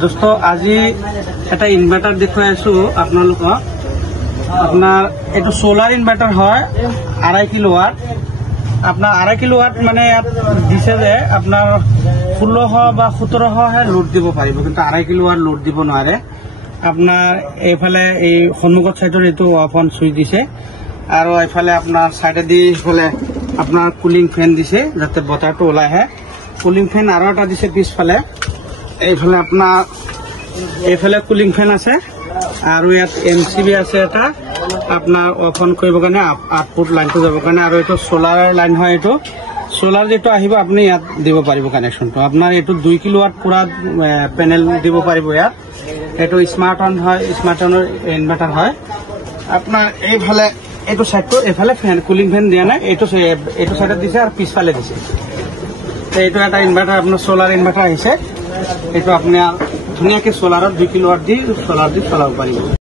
দোস্ত আজি এটা ইনভাৰ্টাৰ দেখাই আছো আপোনালোকক আপনাৰ এইটো সোলাৰ ইনভাৰ্টাৰ হয় 2.5 কিলোৱাট আপনাৰ 2.5 কিলোৱাট মানে ইয়াত দিছে যে আপনাৰ 1600 বা 1700 হে লোড দিব পাৰিব কিন্তু 2.5 কিলোৱাট লোড দিব নোৱাৰে আপনাৰ এইফালে এই সন্মুখত সাইডৰ এইটো অফ অন সুইচ দিছে আৰু এইফালে আপনাৰ সাইডে দি এইফালে আপনাৰ কুলিং ফ্যান দিছে যাতে বতাহটো ওলাই আহে কুলিং ফ্যান আৰু এটা দিছে পিছফালে এইফালে আপনাৰ এইফালে কুলিং ফ্যান আছে আৰু ইয়াত এমসিবি আছে এটা আপনাৰ অফ অন কৰিব কাৰণে আউটপুট লাইনটো যাব কাৰণে আৰু এটো সোলাৰ লাইন হয় এটো সোলাৰ যেটো আহিব আপনি ইয়াত দিব পাৰিব কানেকশনটো আপনাৰ এটো 2 কিলোৱাট পুৰা প্যানেল দিব পাৰিব ইয়াত এটো স্মাৰ্ট অন হয় স্মাৰ্ট অনৰ ইনভার্টার হয় আপনার এইফালে এটো সাইডটো এফালে ফ্যান কুলিং ফ্যান দিয়া নাই এটো সাইডত দিছে আৰু পিছফালে দিছে এইটো এটা ইনভাৰ্টাৰ আপনাৰ সোলাৰ ইনভাৰ্টাৰ আহিছে এইটো আপনি ধুনিয়াকে সোলাৰত 2 কিলোৱাট দি সোলাৰ দি চলাব পাৰিব।